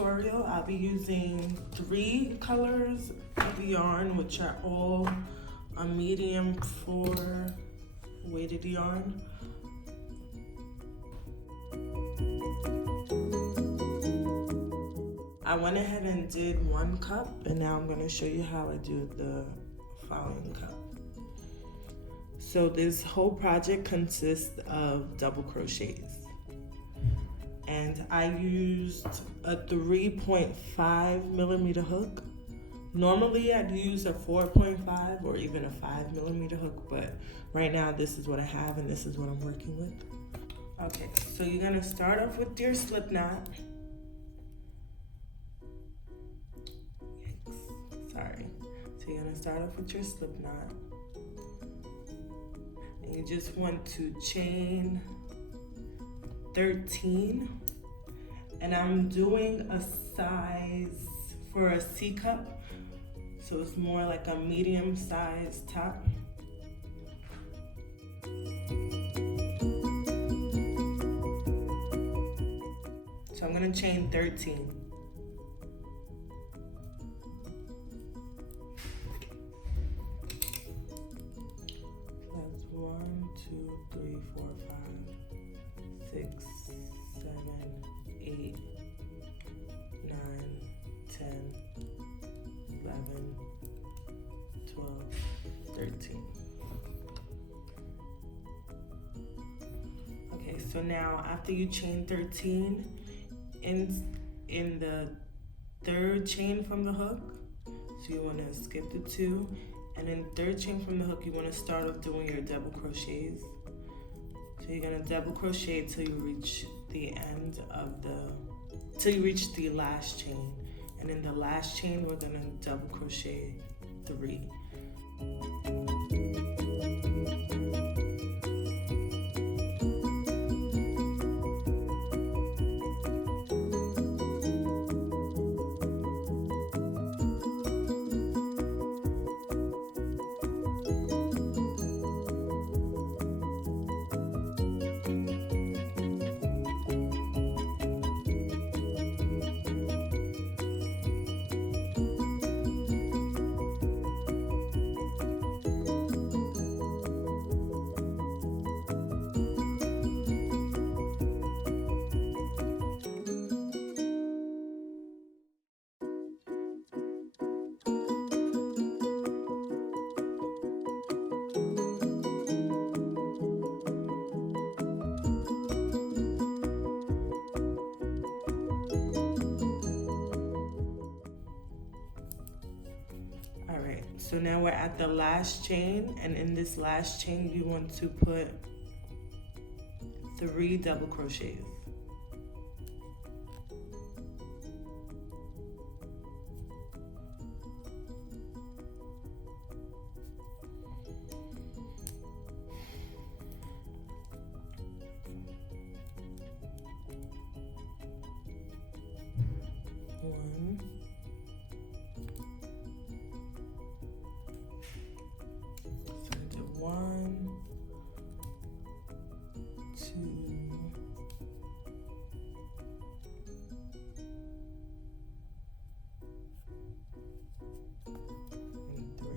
tutorial, I'll be using 3 colors of yarn, which are all a medium 4 weighted yarn. I went ahead and did 1 cup, and now I'm going to show you how I do the following cup. So this whole project consists of double crochets, and I used a 3.5 millimeter hook. Normally I'd use a 4.5 or even a 5 millimeter hook, but right now this is what I have and this is what I'm working with. Okay, so you're gonna start off with your slip knot. Sorry. So you're gonna start off with your slip knot. And you just want to chain 13. And I'm doing a size for a C cup. So it's more like a medium size top. So I'm gonna chain 13. That's 1, 2, 3, 4, 5, 6, 7, 8, 9, 10, 11, 12, 13. Okay, so now after you chain 13, in the 3rd chain from the hook, so you want to skip the 2, and in 3rd chain from the hook, you want to start off doing your double crochets. So you're going to double crochet till you reach the end of till you reach the last chain. And in the last chain, we're gonna double crochet 3. So now we're at the last chain, and in this last chain, you want to put 3 double crochets. One. One, 2, and 3.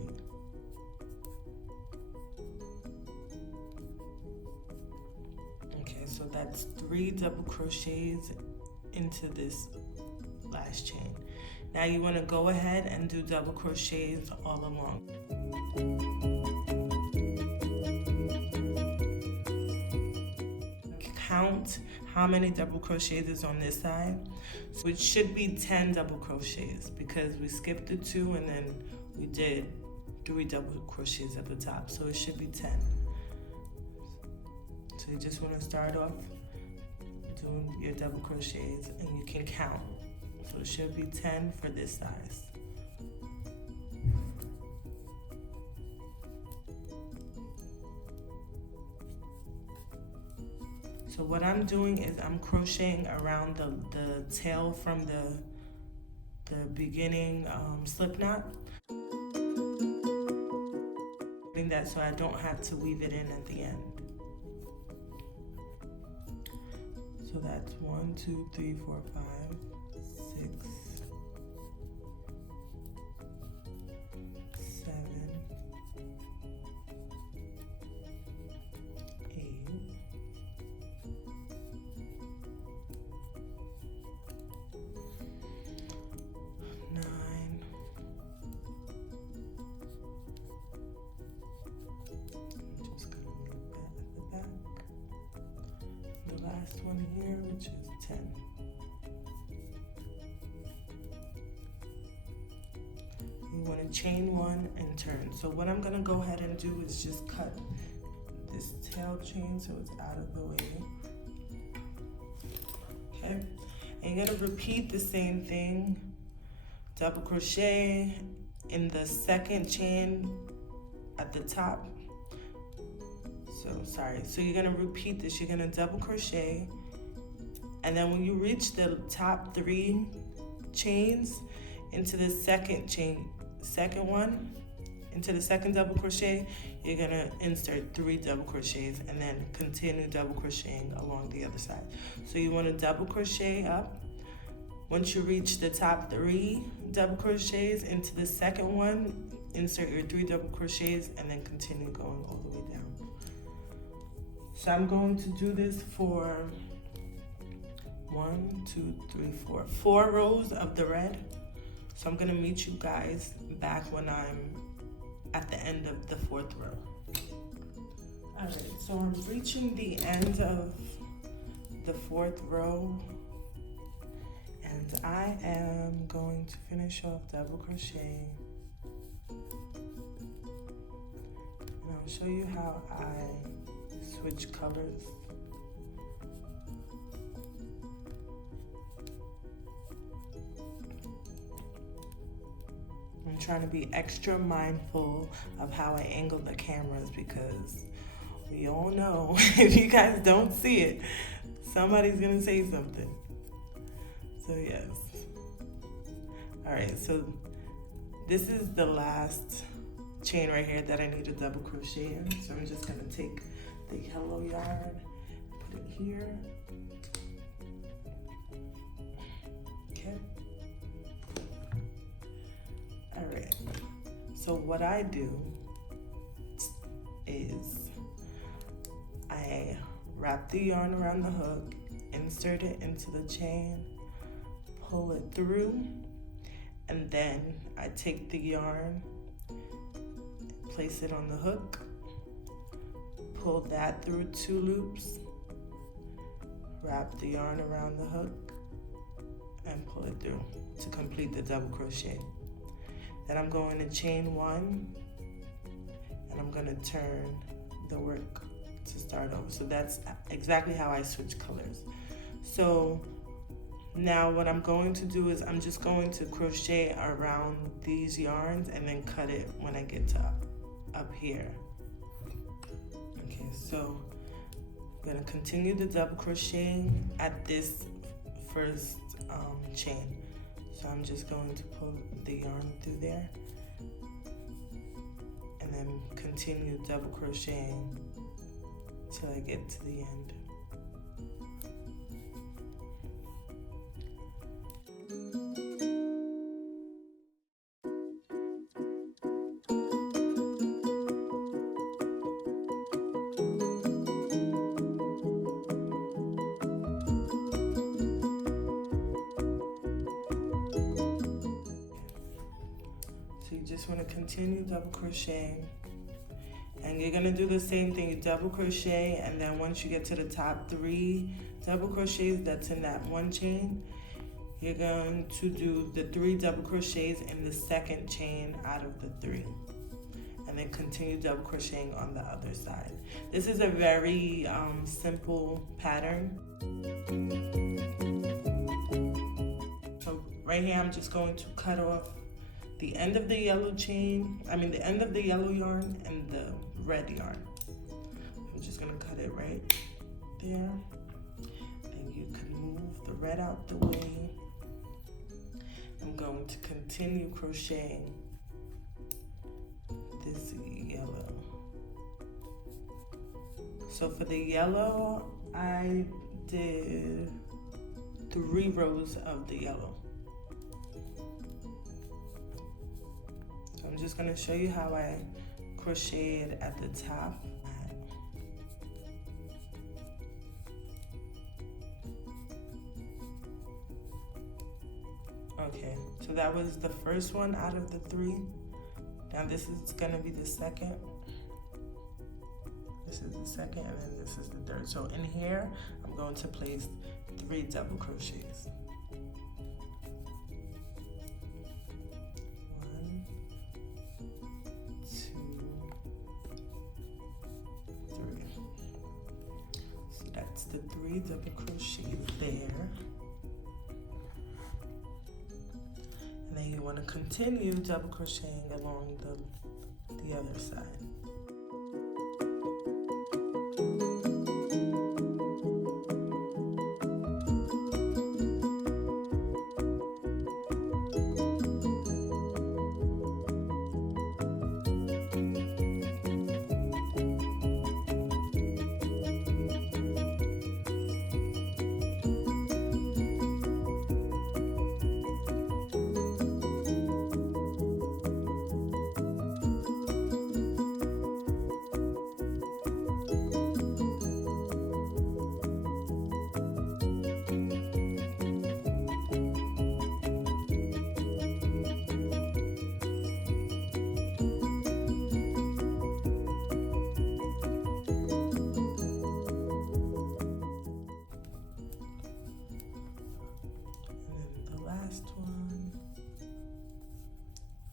Okay, so that's 3 double crochets into this last chain. Now you want to go ahead and do double crochets all along. Count how many double crochets is on this side. So it should be 10 double crochets because we skipped the 2 and then we did 3 double crochets at the top. So it should be 10. So you just want to start off doing your double crochets and you can count. So it should be 10 for this size. So what I'm doing is I'm crocheting around the tail from the beginning slip knot. Doing that so I don't have to weave it in at the end. So that's 1, 2, 3, 4, 5, 6, last one here, which is 10. You want to chain 1 and turn. So what I'm going to go ahead and do is just cut this tail chain so it's out of the way. Okay, and you're going to repeat the same thing. Double crochet in the second chain at the top. So you're going to repeat this. You're going to double crochet, and then when you reach the top 3 chains into the second one, into the second double crochet, you're going to insert 3 double crochets and then continue double crocheting along the other side. So you want to double crochet up. Once you reach the top 3 double crochets into the second one, insert your 3 double crochets and then continue going all the way down. So I'm going to do this for 4 rows of the red. So I'm gonna meet you guys back when I'm at the end of the 4th row. All right, so I'm reaching the end of the 4th row, and I am going to finish off double crochet. And I'll show you how I switch colors. I'm trying to be extra mindful of how I angle the cameras, because we all know if you guys don't see it, somebody's gonna say something. So yes. All right, so this is the last chain right here that I need to double crochet in. So I'm just gonna take the yellow yarn, put it here. Okay. All right, so what I do is I wrap the yarn around the hook, insert it into the chain, pull it through, and then I take the yarn, place it on the hook, pull that through 2 loops, wrap the yarn around the hook, and pull it through to complete the double crochet. Then I'm going to chain 1, and I'm going to turn the work to start over. So that's exactly how I switch colors. So now what I'm going to do is I'm just going to crochet around these yarns and then cut it when I get to up here. Okay, so I'm going to continue the double crocheting at this first chain. So I'm just going to pull the yarn through there and then continue double crocheting till I get to the end. You just want to continue double crocheting, and you're going to do the same thing. You double crochet, and then once you get to the top 3 double crochets that's in that one chain, you're going to do the 3 double crochets in the second chain out of the 3, and then continue double crocheting on the other side. This is a very simple pattern. So right here I'm just going to cut off the end of the yellow the end of the yellow yarn and the red yarn. I'm just gonna cut it right there. Then you can move the red out the way. I'm going to continue crocheting this yellow. So for the yellow, I did 3 rows of the yellow. I'm just going to show you how I crocheted at the top. Okay, so that was the first one out of the 3. Now this is going to be the second This is the second, and then this is the third. So in here, I'm going to place 3 double crochets. 1, 2, 3. So that's the 3 double crochets there. And then you want to continue double crocheting along the other side.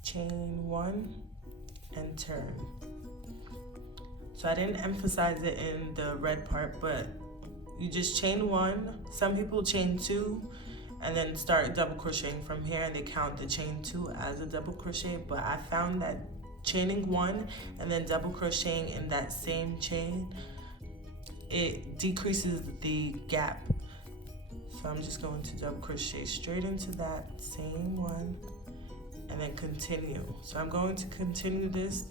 Chain 1 and turn. So I didn't emphasize it in the red part, but you just chain 1. Some people chain 2 and then start double crocheting from here, and they count the chain 2 as a double crochet. But I found that chaining 1 and then double crocheting in that same chain, it decreases the gap. So I'm just going to double crochet straight into that same one and then continue. So I'm going to continue this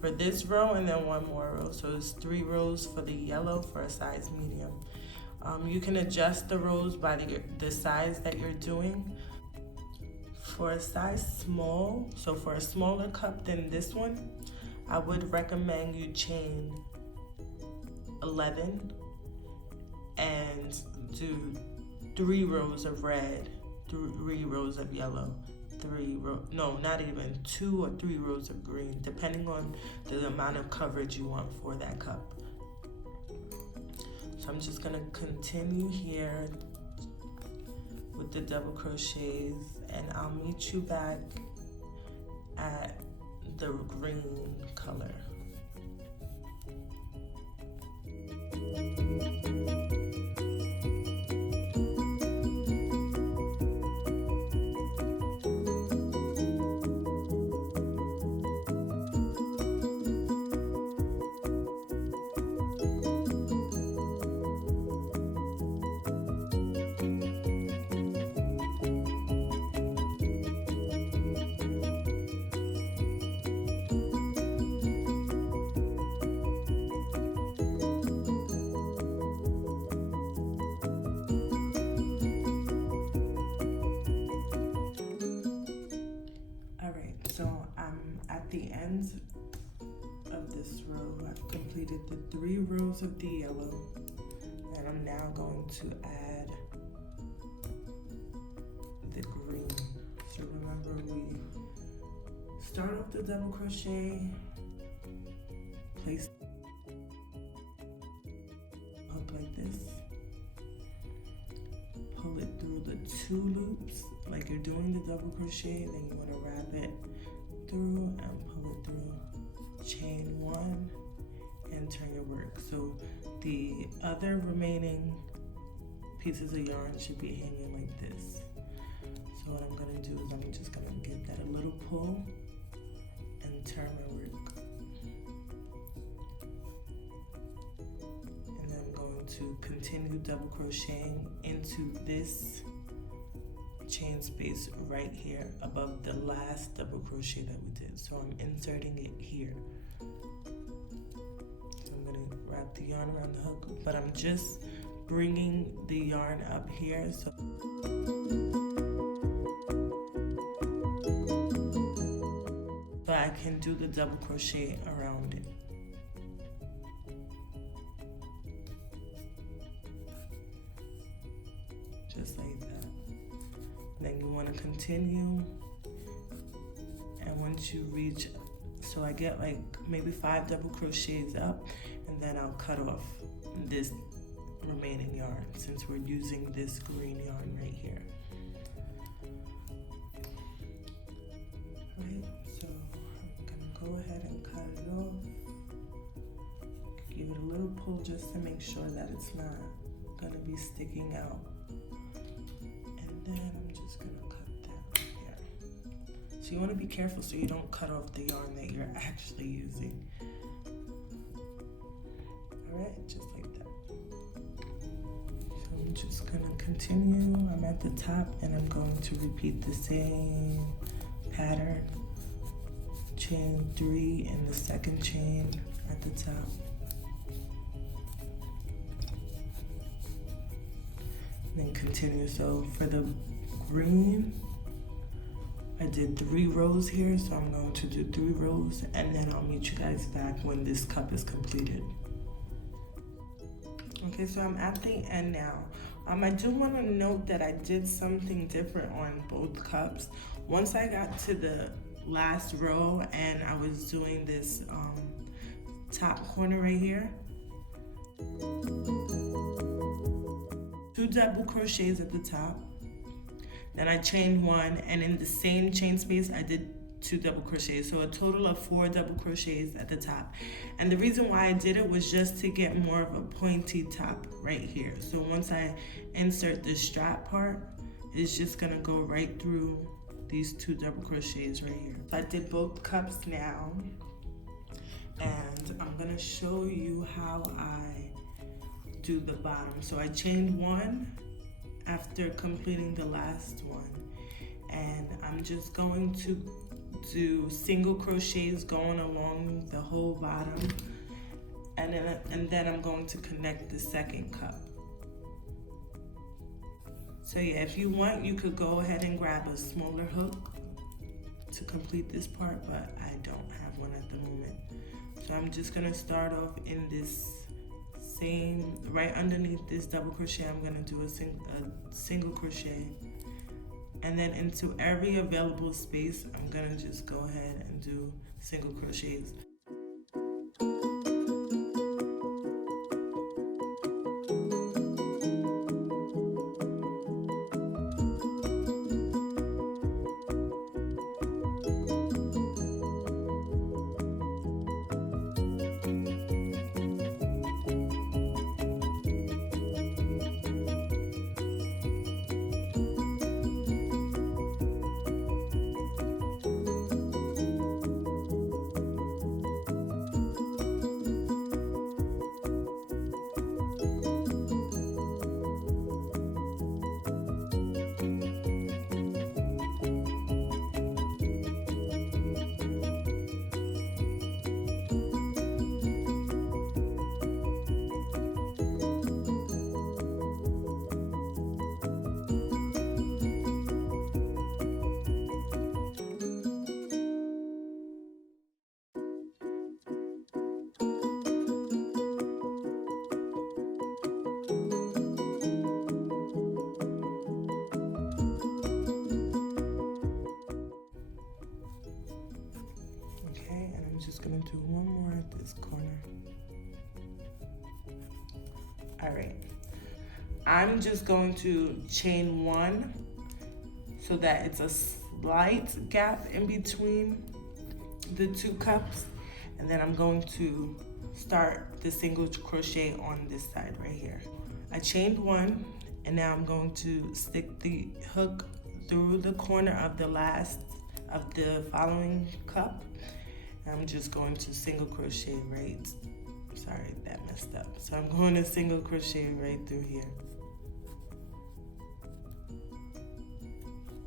for this row and then 1 more row. So it's 3 rows for the yellow for a size medium. You can adjust the rows by the size that you're doing. For a size small, so for a smaller cup than this one, I would recommend you chain 11 and do 3 rows of red, 3 rows of yellow, 2 or 3 rows of green, depending on the amount of coverage you want for that cup. So I'm just gonna continue here with the double crochets, and I'll meet you back at the green color. So I'm at the end of this row. I've completed the 3 rows of the yellow, and I'm now going to add the green. So remember, we start off the double crochet, place up like this, pull it through the 2 loops like you're doing the double crochet, then you want to wrap it through and pull it through, chain 1 and turn your work. So the other remaining pieces of yarn should be hanging like this. So what I'm going to do is I'm just going to give that a little pull and turn my work. And then I'm going to continue double crocheting into this chain space right here above the last double crochet that we did. So I'm inserting it here. So I'm going to wrap the yarn around the hook, but I'm just bringing the yarn up here so I can do the double crochet around it. Just like that. Then you want to continue, and once you reach a So I get like maybe 5 double crochets up, and then I'll cut off this remaining yarn since we're using this green yarn right here. Right, so I'm gonna go ahead and cut it off. Give it a little pull just to make sure that it's not gonna be sticking out. And then I'm just gonna cut that right here. So you wanna be careful so you don't cut off the yarn that you're actually using. All right, just like that. So I'm just gonna continue. I'm at the top and I'm going to repeat the same pattern. Chain 3 in the second chain at the top. And then continue. So for the green, I did 3 rows here, so I'm going to do 3 rows, and then I'll meet you guys back when this cup is completed. Okay, so I'm at the end now. I do want to note that I did something different on both cups. Once I got to the last row and I was doing this top corner right here, 2 double crochets at the top, then I chained 1, and in the same chain space I did 2 double crochets, so a total of 4 double crochets at the top. And the reason why I did it was just to get more of a pointy top right here. So once I insert the strap part, it's just gonna go right through these 2 double crochets right here. So I did both cups now, and I'm gonna show you how I do the bottom. So I chained 1 after completing the last one, and I'm just going to do single crochets going along the whole bottom, and then I'm going to connect the second cup. So yeah, if you want, you could go ahead and grab a smaller hook to complete this part, but I don't have one at the moment. So I'm just gonna start off in this same, right underneath this double crochet, I'm gonna do a single crochet, and then into every available space, I'm gonna just go ahead and do single crochets. Gonna do one more at this corner. All right, I'm just going to chain 1 so that it's a slight gap in between the 2 cups, and then I'm going to start the single crochet on this side right here. I chained 1, and now I'm going to stick the hook through the corner of the following cup. I'm just going to single crochet right, sorry, that messed up. So I'm going to single crochet right through here.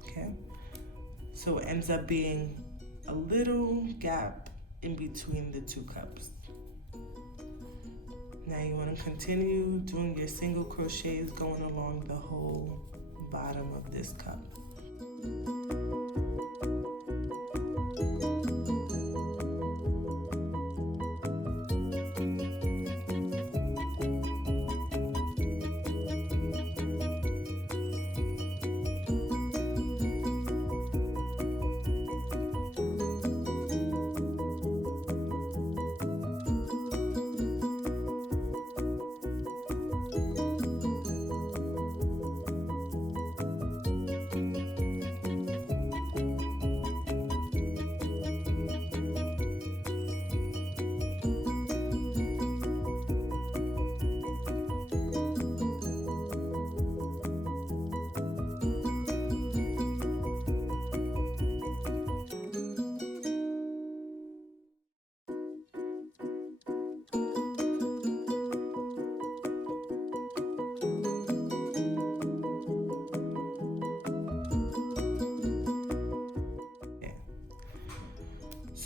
Okay, so it ends up being a little gap in between the 2 cups. Now you want to continue doing your single crochets going along the whole bottom of this cup.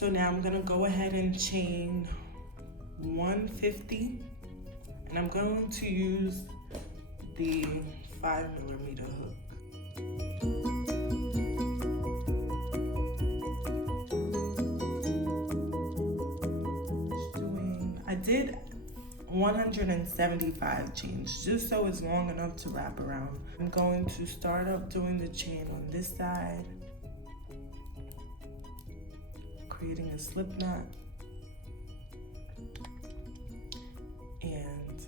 So now I'm gonna go ahead and chain 150, and I'm going to use the 5mm hook. I did 175 chains, just so it's long enough to wrap around. I'm going to start up doing the chain on this side, creating a slip knot, and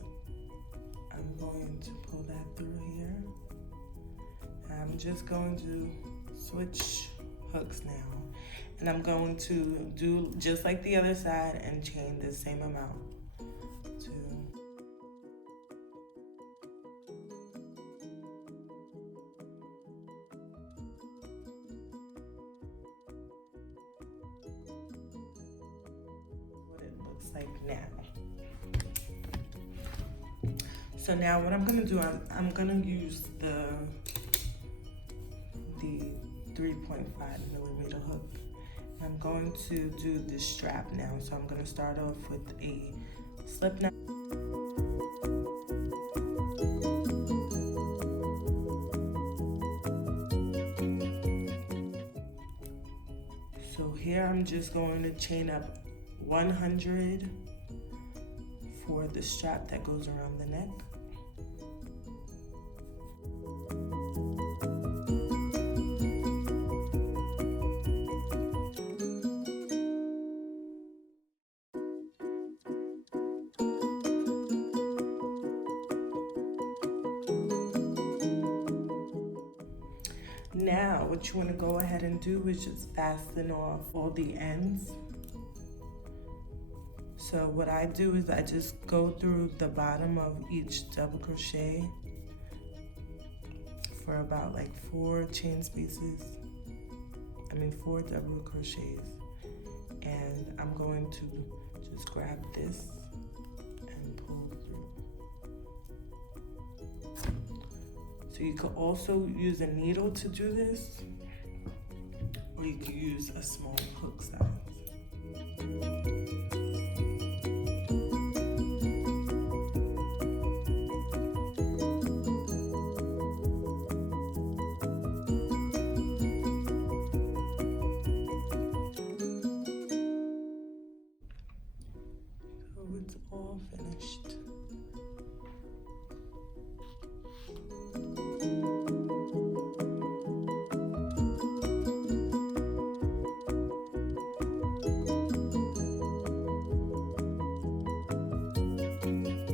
I'm going to pull that through here. I'm just going to switch hooks now, and I'm going to do just like the other side and chain the same amount. Like now. So now what I'm gonna do, I'm gonna use the 3.5mm hook. I'm going to do the strap now. So I'm gonna start off with a slip knot. So here I'm just going to chain up 100 for the strap that goes around the neck. Now, what you want to go ahead and do is just fasten off all the ends. So what I do is I just go through the bottom of each double crochet for about like 4 chain spaces. 4 double crochets. And I'm going to just grab this and pull through. So you could also use a needle to do this, or you could use a small hook size.